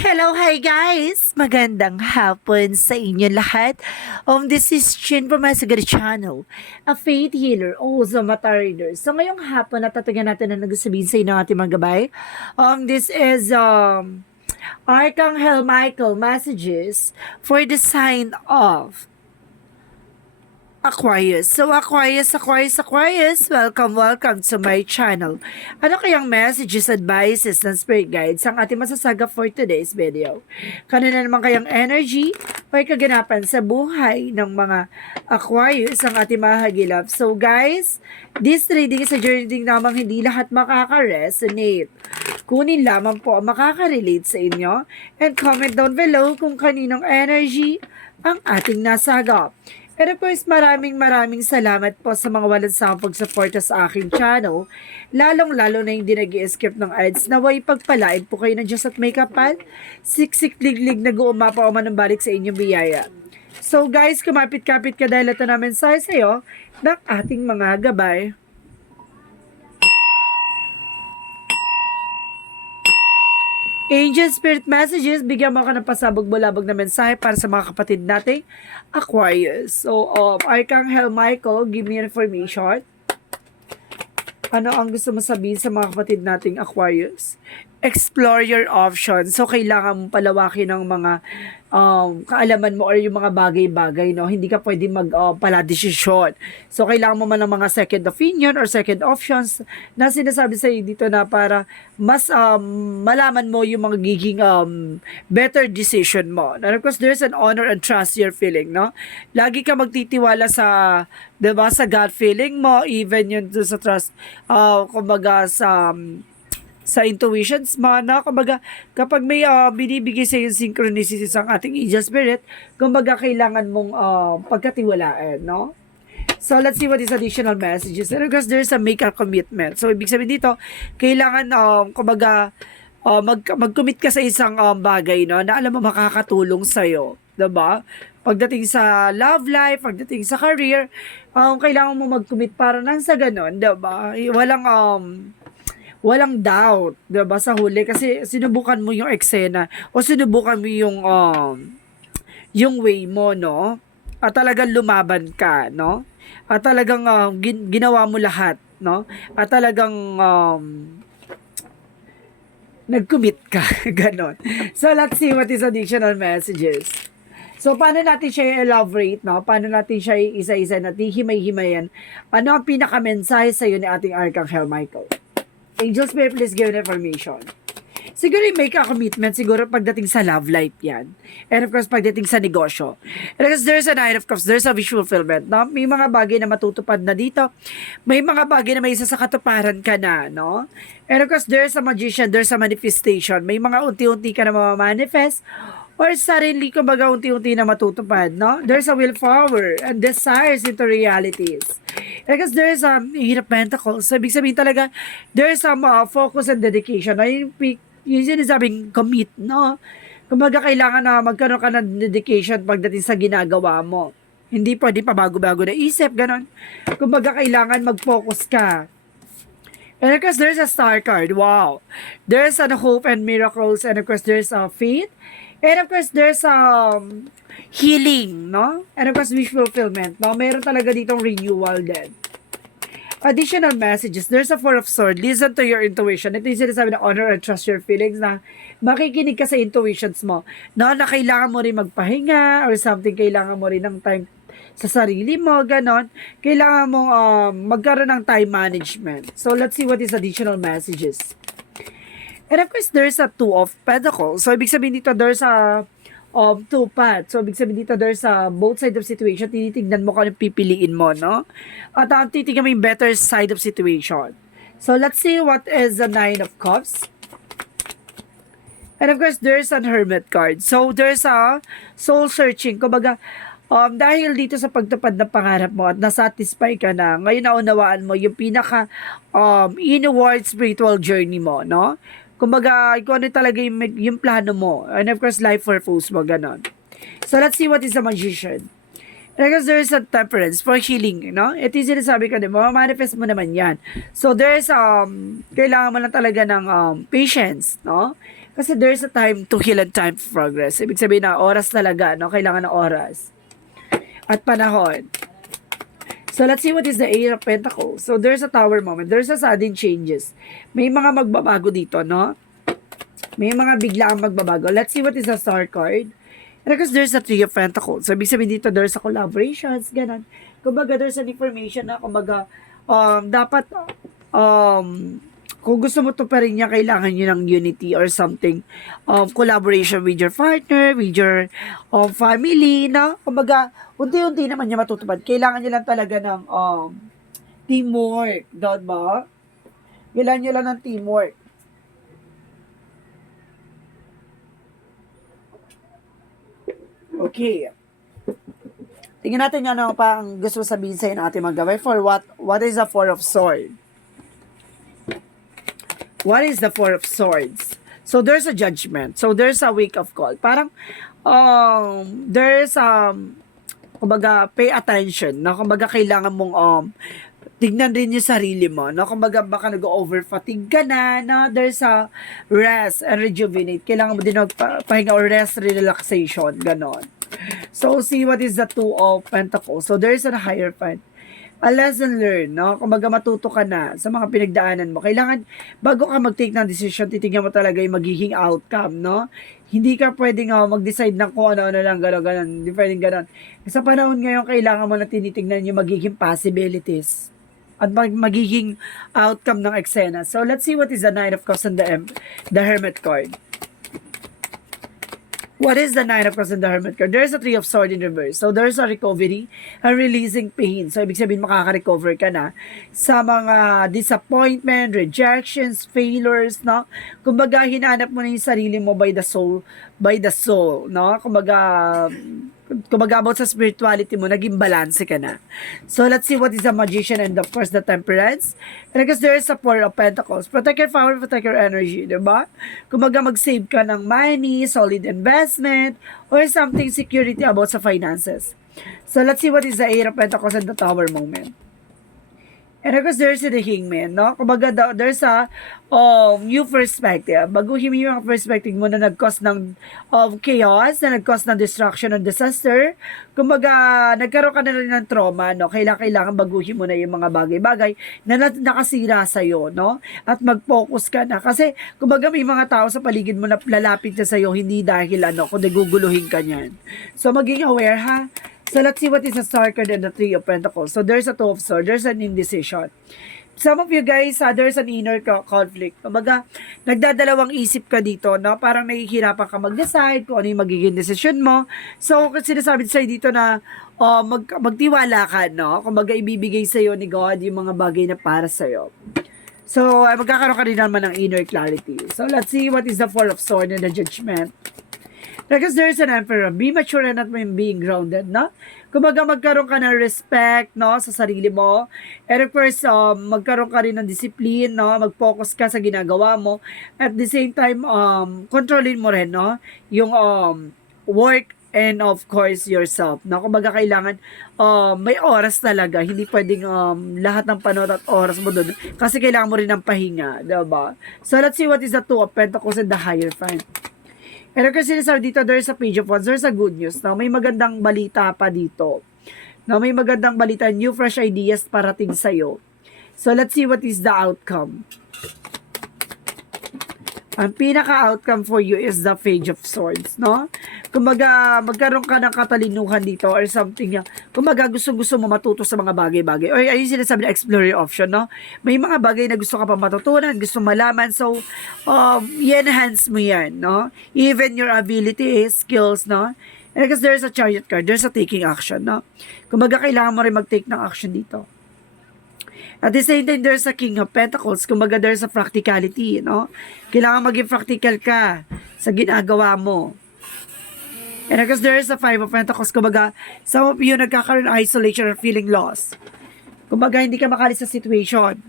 Hello, hi guys! Magandang hapon sa inyo lahat. This is Chin from my Sagari channel, a faith healer, also mata reader. So ngayong hapon, natatagan natin na nagsasabihin sa inyo ng ating mga gabay. This is Archangel Michael messages for the sign of Aquarius. So Aquarius, welcome to my channel. Ano kayang messages, advices, and spirit guides ang ating masasaga for today's video? Kanina naman kayang energy o kaganapan sa buhay ng mga Aquarius ang ating mahagilap. So guys, this reading is a reading namang hindi lahat makaka-resonate. Kunin lamang po ang makaka-relate sa inyo and comment down below kung kaninong energy ang ating nasagap. And of course, maraming salamat po sa mga walang sawang pagsuporta sa aking channel. Lalong-lalo na hindi nag-i-skip ng ads. Naway pagpalain po kayo ng Diyos at may kapal. Siksik-liglig nag-uumapa o manumbalik sa inyong biyaya. So guys, kumapit-kapit ka dahil ito na mensahe sa iyo ng ating mga gabay. Angel Spirit Messages, bigyan mo ka ng pasabog-bulabog na mensahe para sa mga kapatid nating Aquarius. So, Archangel Michael, give me information. Ano ang gusto mo sabihin sa mga kapatid nating Aquarius? Explore your options. So, kailangan mong palawakin ng mga kaalaman mo or yung mga bagay-bagay, no? Hindi ka pwede pala-desisyon. So, kailangan mo man ng mga second opinion or second options na sinasabi sa dito na para mas malaman mo yung mga giging better decision mo. And of course, there's an honor and trust you're feeling, no? Lagi ka magtitiwala sa, diba, sa gut feeling mo, even yun sa trust, kumbaga sa intuitions mo, na kumbaga kapag may binibigay sa yung synchronicity sa ating angel spirit, kumbaga kailangan mong pagkatiwalaan, no? So let's see what is additional messages. And because there's a make a commitment. So ibig sabihin dito, kailangan kumbaga mag-commit ka sa isang bagay, no, na alam mo makakatulong sa iyo, 'di ba? Pagdating sa love life, pagdating sa career, kailangan mo mag-commit para nang sa ganun, 'di ba? Walang doubt, 'di ba, sa huli kasi sinubukan mo yung eksena o sinubukan mo yung way mo, no? At talagang lumaban ka, no? At talagang ginawa mo lahat, no? At talagang nag-commit ka, ganon. So let's see what is additional messages. So, paano natin siya elaborate, no? Paano natin siya isa-isa natin himay-himayan? Ano ang pinaka-mensahe sa iyo ni ating Archangel Michael? Angel Spirit, please give information. Siguro make a commitment, siguro pagdating sa love life yan. And of course, pagdating sa negosyo. And because there's a Nine of Cups, there's a visual fulfillment. No? May mga bagay na matutupad na dito. May mga bagay na may isa sa katuparan ka na, no? And of course, there's a magician, there's a manifestation. May mga unti-unti ka na mamamanifest or suddenly, kumbaga, unti-unti na matutupad, no? There's a willpower and desires into realities. Because there's Eight of Pentacles. So, ibig sabihin talaga, there's some focus and dedication. No? Yung sinasabing commit, no? Kumbaga, kailangan na magkaroon ka ng dedication pagdating sa ginagawa mo. Hindi pwede pa bago-bago na isip, ganon. Kumbaga, kailangan mag-focus ka. And of course, there's a star card. Wow. There's a hope and miracles. And of course, there's a faith. And of course, there's healing, no? And of course, wish fulfillment, no? Meron talaga ditong renewal din. Additional messages. There's a Four of Swords. Listen to your intuition. Ito yung sinasabi na honor and trust your feelings, na makikinig ka sa intuitions mo. No? Na kailangan mo rin magpahinga or something. Kailangan mo rin ng time sa sarili mo, ganon. Kailangan mo magkaroon ng time management. So, let's see what is additional messages. And of course, there's a Two of Pentacles. So, ibig sabihin dito, there's a two paths. So, ibig sabihin dito, there's a both side of situation. Tinitignan mo kung anong pipiliin mo, no? At titignan mo yung better side of situation. So, let's see what is the Nine of Cups. And of course, there's an Hermit card. So, there's a soul searching. Kumbaga, dahil dito sa pagtupad ng pangarap mo at nasatisfy ka na, ngayon naunawaan mo yung pinaka inward spiritual journey mo, no? Kumbaga, kung ano talaga yung plano mo. And of course, life purpose mo, ganon. So, let's see what is the Magician. And because there's a Temperance for healing, no? Ito yung sinasabi ka din, manifest mo naman yan. So, there's, kailangan mo lang talaga ng patience, no? Kasi there's a time to heal and time for progress. Ibig sabihin na oras talaga, no? Kailangan ng oras. At panahon. So, let's see what is the Eight of Pentacles. So, there's a tower moment. There's a sudden changes. May mga magbabago dito, no? May mga biglaang magbabago. Let's see what is the Star card. And because there's a Three of Pentacles. So, ibig sabihin dito, there's a collaborations, ganun. Kumbaga, there's an information na, kumbaga, dapat, kung gusto mo to pa rin niya, kailangan nyo ng unity or something, collaboration with your partner, with your family, no? Kumbaga, unti-unti naman niya matutupad. Kailangan niya lang talaga ng teamwork, doon ba? Kailangan niya lang ng teamwork. Okay. Tingnan natin ano pa ang gusto sabihin sa ating mag-gawin. For what is the Four of Swords? What is the Four of Swords? So, there's a judgment. So, there's a wake of call. Parang, there's, kumbaga, pay attention. No? Kumbaga, kailangan mong, tignan rin yung sarili mo. No? Kumbaga, baka nag-over-fatigue ka na. No? There's a rest and rejuvenate. Kailangan mo din magpahinga or rest, relaxation. Ganon. So, see what is the Two of Pentacles. So, there's a higher point. A lesson learned, no? Kumbaga matuto ka na sa mga pinagdaanan mo. Kailangan, bago ka mag-take ng decision, titignan mo talaga yung magiging outcome, no? Hindi ka pwedeng mag-decide ng kung ano-ano lang, gano'n. Hindi pwedeng gano'n. Sa panahon ngayon, kailangan mo na tinitignan yung magiging possibilities at magiging outcome ng eksena. So, let's see what is the Nine of Cups and the Hermit card. What is the Nine of Cups and the Hermit card? There's a Three of Swords in reverse. So, there's a recovery, a releasing pain. So, ibig sabihin, makaka-recover ka na sa mga disappointment, rejections, failures, no? Kumbaga, hinanap mo na yung sarili mo by the soul, no? Kumbaga about sa spirituality mo, naging balance ka na. So, let's see what is the Magician and of course the Temperance. And because there is a Four of Pentacles. Protect your power, protect your energy, diba? Kumbaga mag-save ka ng money, solid investment, or something security about sa finances. So, let's see what is the Eight of Pentacles and the Tower moment. And of course, there's the Hangman, no? Kumbaga, there's a new perspective. Baguhin mo yung perspective mo na nag-cause ng chaos, na nag-cause ng destruction and disaster. Kumbaga, nagkaroon ka na rin ng trauma, no? Kailangan baguhin mo na yung mga bagay-bagay na nakasira sa'yo, no? At mag-focus ka na. Kasi, kumbaga, may mga tao sa paligid mo na lalapit na sa'yo, hindi dahil kundi guguluhin ka niyan. So, maging aware, ha? So, let's see what is the Star card and the Three of Pentacles. So, there's a Two of Swords. There's an indecision. Some of you guys, there's an inner conflict. Kumbaga, nagdadalawang isip ka dito, no? Parang nahihirapan ka mag-decide kung ano yung magiging decision mo. So, sinasabi sa'yo dito na magtiwala ka, no? Kumbaga, ibibigay sa'yo ni God yung mga bagay na para sa'yo. So, magkakaroon ka rin naman ng inner clarity. So, let's see what is the Four of Swords and the Judgment. Because there's an Emperor, be mature and not being grounded, no? Kumbaga magkaroon ka ng respect, no, sa sarili mo. And of course, magkaroon ka rin ng discipline, no? Mag-focus ka sa ginagawa mo. At the same time, controlin mo rin, no? Yung work and of course yourself, no? Kumbaga kailangan may oras talaga. Hindi pwedeng lahat ng panahon at oras mo doon. Kasi kailangan mo rin ng pahinga, diba? So let's see what is the Two of Pentacles and the Hierophant. And kasi sinasabi dito, there's a Page of Wands, there's a good news. Now, may magandang balita pa dito. Now, may magandang balita, new fresh ideas parating sa'yo. So, let's see what is the outcome. Ang pinaka-outcome for you is the Page of Swords, no? Kumbaga, magkaroon ka ng katalinuhan dito or something. Kumbaga, gusto mo matuto sa mga bagay-bagay. Or ayun sinasabi na explore your option, no? May mga bagay na gusto ka pa matutunan, gusto malaman. So, i-enhance mo yan, no? Even your ability, skills, no? And because there's a Chariot card, there's a taking action, no? Kumbaga, kailangan mo rin mag-take ng action dito. At the same time, there's a King of Pentacles. Kumbaga, there's a practicality, no? Kailangan maging practical ka sa ginagawa mo. And because there's a Five of Pentacles, kumbaga, some of you nagkakaroon ng isolation or feeling lost. Kumbaga, hindi ka makalis sa situation.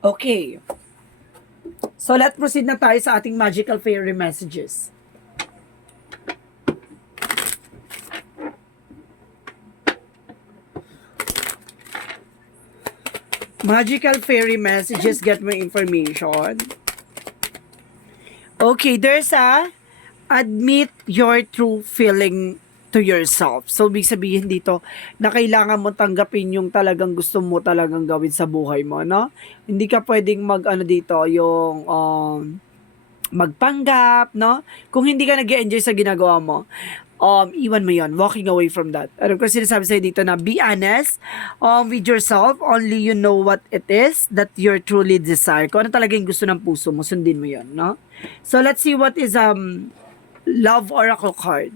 Okay. So, let's proceed na tayo sa ating magical fairy messages. Magical fairy messages, get more information. Okay, there's a admit your true feeling to yourself. So, ibig sabihin dito na kailangan mo tanggapin yung talagang gusto mo talagang gawin sa buhay mo, no? Hindi ka pwedeng dito, yung magpanggap, no? Kung hindi ka nag-enjoy sa ginagawa mo, iwan mo yon, walking away from that. Ano ko sinasabi sa'yo dito na be honest with yourself, only you know what it is that you're truly desire. Kung ano talaga yung gusto ng puso mo, sundin mo yon, no? So, let's see what is Love Oracle card.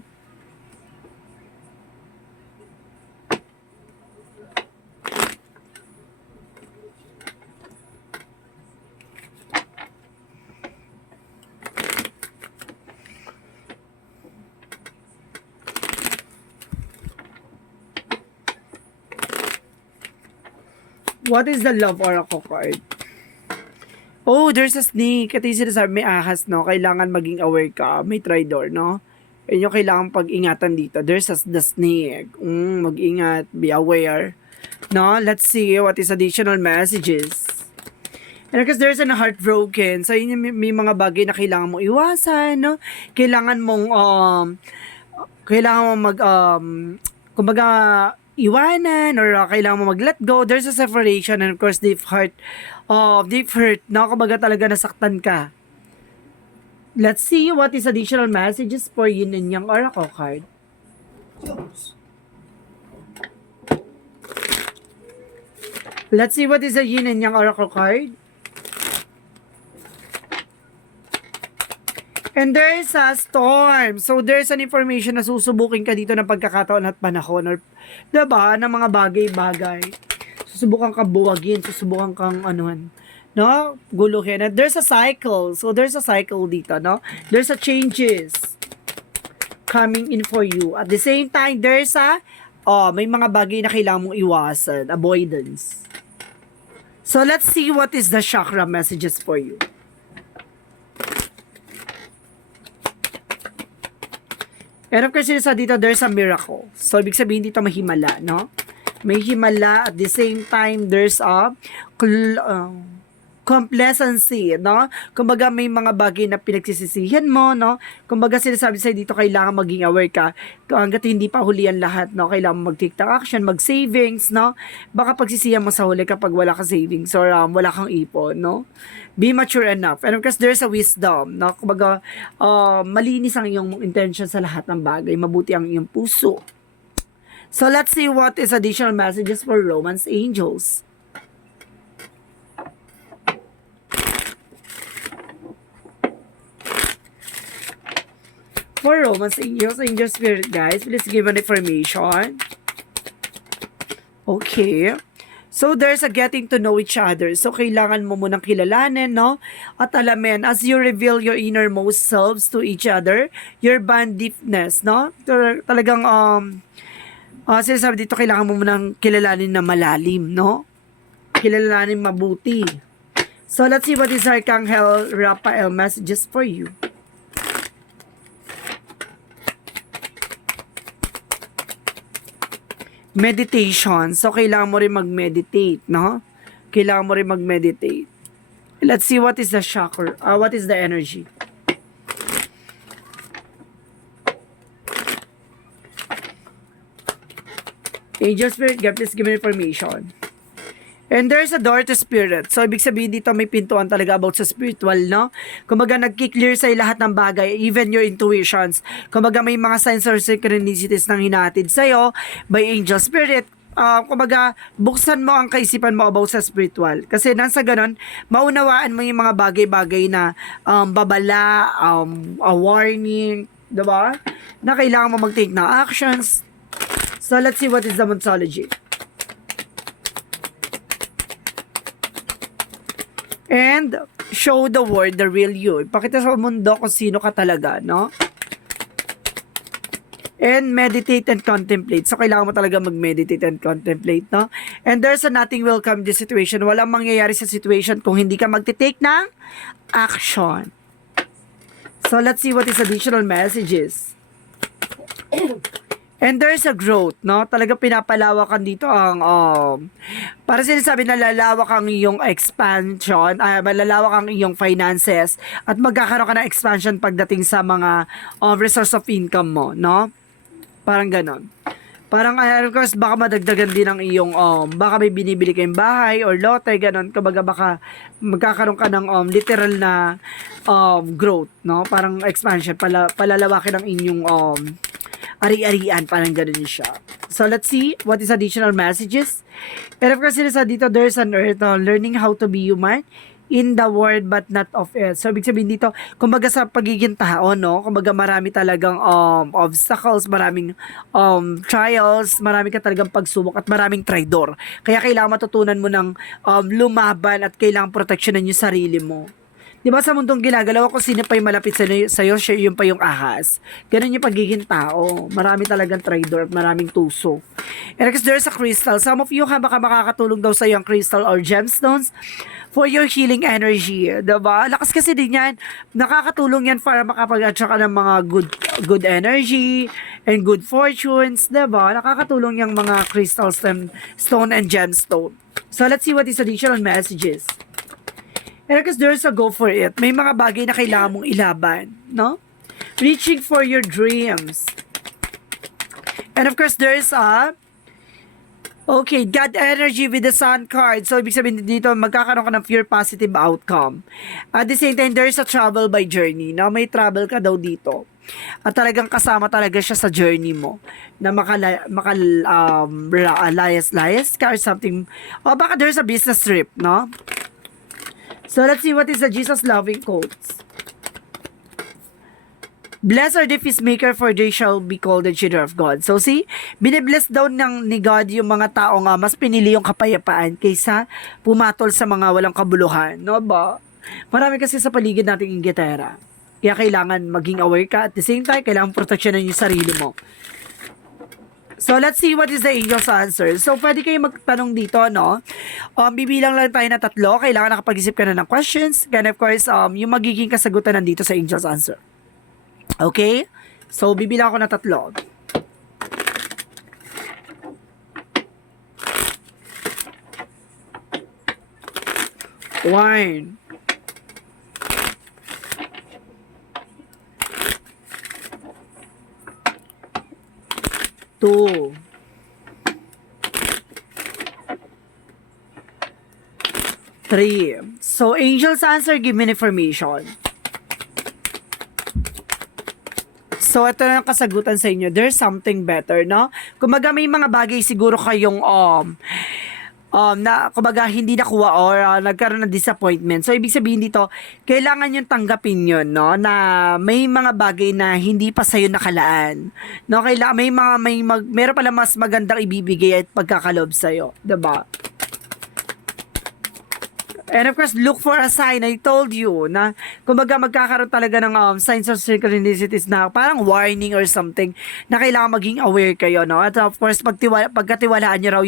What is the Love Oracle card? Oh, there's a snake. Ito yung sinasabi, may ahas, no? Kailangan maging aware ka. May tridor, no? Yun yung kailangan pag-ingatan dito. There's the snake. Mag-ingat. Be aware. No? Let's see what is additional messages. And because there's a heartbroken. So, yun yung may mga bagay na kailangan mong iwasan, no? Kailangan mong, kumbaga, iwanan or kailangan mo mag-let go. There's a separation and of course deep hurt, no? Kumbaga talaga nasaktan ka. Let's see what is additional messages for Yin and Yang Oracle card. Let's see what is the Yin and Yang Oracle card. And there's a storm. So, there's an information na susubukin ka dito ng pagkakataon at panahon. Or, diba, ng mga bagay-bagay. Susubukan kang buwagin. Susubukan kang anuhan. No? Guluhin. And there's a cycle. So, there's a cycle dito, no? There's a changes coming in for you. At the same time, there's a, may mga bagay na kailangan mong iwasan. Avoidance. So, let's see what is the chakra messages for you. And of course, sa dito, there's a miracle. So, ibig sabihin dito, may himala, no? May himala. At the same time, there's a complacency, no? Kumbaga, may mga bagay na pinagsisisihan mo, no? Kumbaga, sinasabi sa'yo dito, kailangan maging aware ka. Hanggat hindi pa huli ang lahat, no? Kailangan mag-take ng action, mag-savings, no? Baka pagsisihan mo sa huli kapag wala kang savings or wala kang ipon, no? Be mature enough. And of course, there's a wisdom, no? Kumbaga, malinis ang iyong intention sa lahat ng bagay. Mabuti ang iyong puso. So, let's see what is additional messages for Romance Angels. For Romance Angels, Angel Spirit, guys, please give an information. Okay. So, there's a getting to know each other. So, kailangan mo munang kilalanin, no? At alamin, as you reveal your innermost selves to each other, your bond deepness, no? Talagang, sinasabi dito, kailangan mo munang kilalanin na malalim, no? Kilalanin mabuti. So, let's see what is Archangel Raphael messages for you. Meditation. So, kailangan mo rin mag-meditate, no? Kailangan mo rin mag-meditate. Let's see what is the chakra. What is the energy. Angel Spirit, please give me information. And there's a door to spirit. So, ibig sabihin dito may pintuan talaga about sa spiritual, no? Kumbaga, nagki-clear sa'yo lahat ng bagay, even your intuitions. Kumbaga, may mga signs or synchronicities nang hinatid sa'yo by Angel Spirit. Kumbaga, buksan mo ang kaisipan mo about sa spiritual. Kasi nasa ganon, maunawaan mo yung mga bagay-bagay na babala, a warning, diba? Na kailangan mo mag-take na actions. So, let's see what is the Monsology. And show the world the real you. Ipakita sa mundo kung sino ka talaga, no? And meditate and contemplate. So, kailangan mo talaga mag-meditate and contemplate, no? And there's a nothing will come in this situation. Walang mangyayari sa situation kung hindi ka magte-take ng action. So, let's see what is additional messages. And there's a growth, no? Talaga pinapalawakan dito ang, para sinasabi na lalawak ang iyong expansion, malalawak ang iyong finances, at magkakaroon ka ng expansion pagdating sa mga resource of income mo, no? Parang ganon. Parang, of course, baka madagdagan din ang iyong, baka may binibili kayong bahay or lote, ganon. Kumbaga, baka magkakaroon ka ng literal na growth, no? Parang expansion, palalawakin ang inyong ari-arian, parang ganun siya. So, let's see what is additional messages. And of course, sinasa dito, there's an earth, learning how to be human in the world but not of it. So, ibig sabihin dito, kumbaga sa pagiging tao, no? Kumbaga marami talagang obstacles, maraming trials, marami ka talagang pagsubok at maraming traidor. Kaya kailangan matutunan mo ng lumaban at kailangan proteksyonan yung sarili mo. Diba sa mundong ginagalaw, kung sino pa yung malapit sa'yo, siya yung pa yung ahas. Ganun yung pagiging tao. Marami talagang traidor at maraming tuso. And because there's a crystal, some of you baka makakatulong daw sa'yo ang crystal or gemstones for your healing energy. Diba? Lakas kasi din yan. Nakakatulong yan para makapag-attract ka ng mga good energy and good fortunes. Diba? Nakakatulong yung mga crystal stone and gemstone. So let's see what is additional messages. And because there's a go for it, may mga bagay na kailangan mong ilaban, no? Reaching for your dreams. And of course, there's God energy with the sun card. So, ibig sabihin dito, magkakaroon ka ng pure positive outcome. At the same time, there's a travel by journey, no? May travel ka daw dito. At talagang kasama talaga siya sa journey mo na layas ka or something. O baka there's a business trip, no? So, let's see what is the Jesus-loving quotes. Blessed are the peacemaker, for they shall be called the children of God. So, see, binibless daw ni God yung mga tao nga mas pinili yung kapayapaan kaysa pumatol sa mga walang kabuluhan. No ba? Marami kasi sa paligid nating inggitera. Kaya kailangan maging aware ka. At the same time, kailangan proteksyonan yung sarili mo. So, let's see what is the angel's answer. So, pwede kayo magtanong dito, no? Bibilang lang tayo na 3. Kailangan nakapag-isip ka na ng questions. And of course, yung magiging kasagutan nandito sa angel's answer. Okay? So, bibilang ako na 3. 1. 2. 3. So, angel's answer, give me information. So, ito na ang kasagutan sa inyo. There's something better, no? Kumbaga, may mga bagay siguro kayong na kumbaga hindi nakuha or nagkaroon ng disappointment. So ibig sabihin dito, kailangan yung tanggapin yun, no, na may mga bagay na hindi pa sa'yo nakalaan. No, kailangan meron pala mas magandang ibibigay at pagkakalob sa'yo, 'di ba? And of course, look for a sign. I told you na kumbaga magkakaroon talaga ng signs of synchronicities na parang warning or something na kailangan maging aware kayo, no? At of course, pagkatiwalaan nyo raw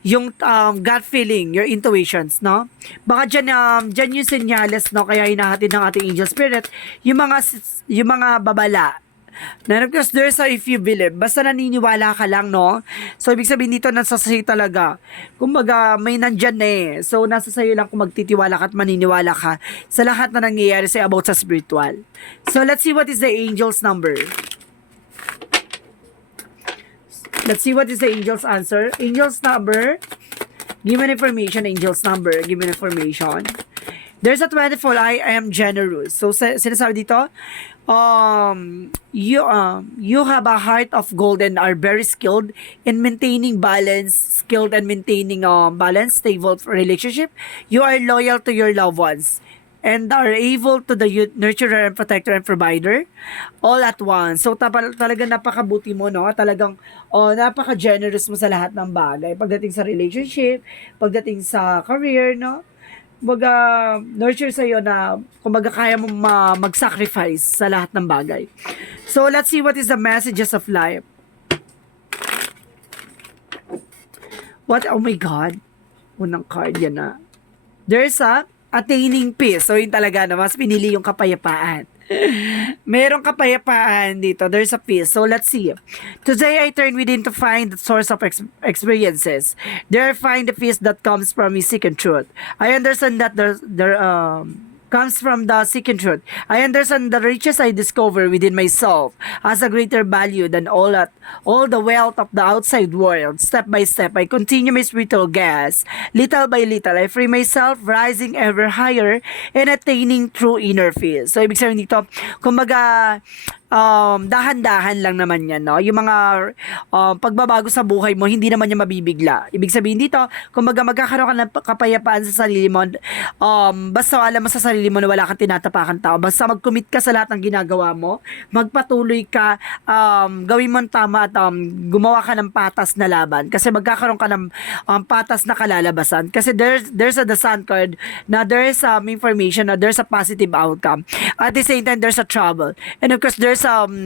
yung gut feeling, your intuitions, no? Baka dyan yung senyales, no? Kaya hinahatid ng ating angel spirit yung mga babala. And of course, there's if you believe. Basta naniniwala ka lang, no? So, ibig sabihin dito, nasa sa'yo talaga. Kumbaga, may nandyan na eh. So, nasa sa'yo lang kung magtitiwala ka at maniniwala ka sa lahat na nangyayari sa'yo about sa spiritual. So, let's see what is the angel's number. Let's see what is the angel's answer. Angel's number. Give me information, angel's number. Give me information. There's a 24, I am generous. So, sinasabi dito, you have a heart of gold and are very skilled in maintaining balance, balance, stable relationship. You are loyal to your loved ones and are able to the nurturer and protector and provider all at once. So, talagang napakabuti mo, no? Talagang napaka-generous mo sa lahat ng bagay. Pagdating sa relationship, pagdating sa career, no? Kumbaga, nurture sa'yo na kumbaga kaya mo mag-sacrifice sa lahat ng bagay. So, let's see what is the messages of life. Oh my God. Unang card yan na. There's a attaining peace. So, yun talaga na mas pinili yung kapayapaan. Merong kapayapaan dito. There's a peace. So let's see. Today I turn within to find the source of experiences. There I find the peace that comes from me seeking truth. I understand that there comes from the seeking truth. I understand the riches I discover within myself has a greater value than all the wealth of the outside world. Step by step, I continue my spiritual gas. Little by little, I free myself, rising ever higher and attaining true inner peace. So, ibig sabihin dito, kumbaga, dahan-dahan lang naman yan, no? Yung mga pagbabago sa buhay mo, hindi naman yan mabibigla. Ibig sabihin dito, kumbaga magkakaroon ka ng kapayapaan sa sarili mo, basta alam mo sa sarili mo na wala kang tinatapakan tao, basta mag-commit ka sa lahat ng ginagawa mo, magpatuloy ka, gawin mo ang tama at gumawa ka ng patas na laban, kasi magkakaroon ka ng patas na kalalabasan, kasi there's a the sun card na there's information na there's a positive outcome. At the same time, there's a trouble. And of course, there's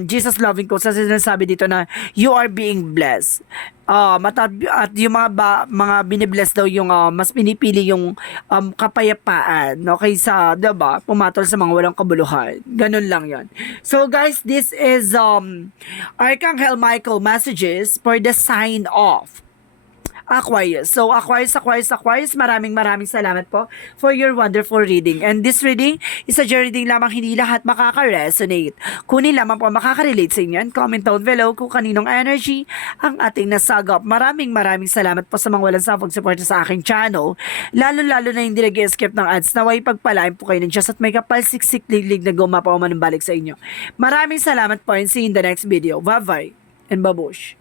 Jesus loving quote sa sinasabi dito na you are being blessed. At yung mga binibless daw yung mas pinipili yung kapayapaan, no, kaysa, diba, pumatol sa mga walang kabuluhan. Ganun lang yan. So guys, this is Archangel Michael messages for the sign off Aquarius. So, Aquarius, maraming salamat po for your wonderful reading. And this reading is a reading lamang, hindi lahat makaka-resonate. Kunin lamang po makaka-relate sa inyo. And comment down below kung kaninong energy ang ating nasagap. Maraming salamat po sa mga walang sawang pag-support sa aking channel. Lalo na hindi nag-escape ng ads. Naway pagpalain po kayo ng Diyos at may kapal siksik-liglig na gumapaw man balik sa inyo. Maraming salamat po and see you in the next video. Bye-bye and babush.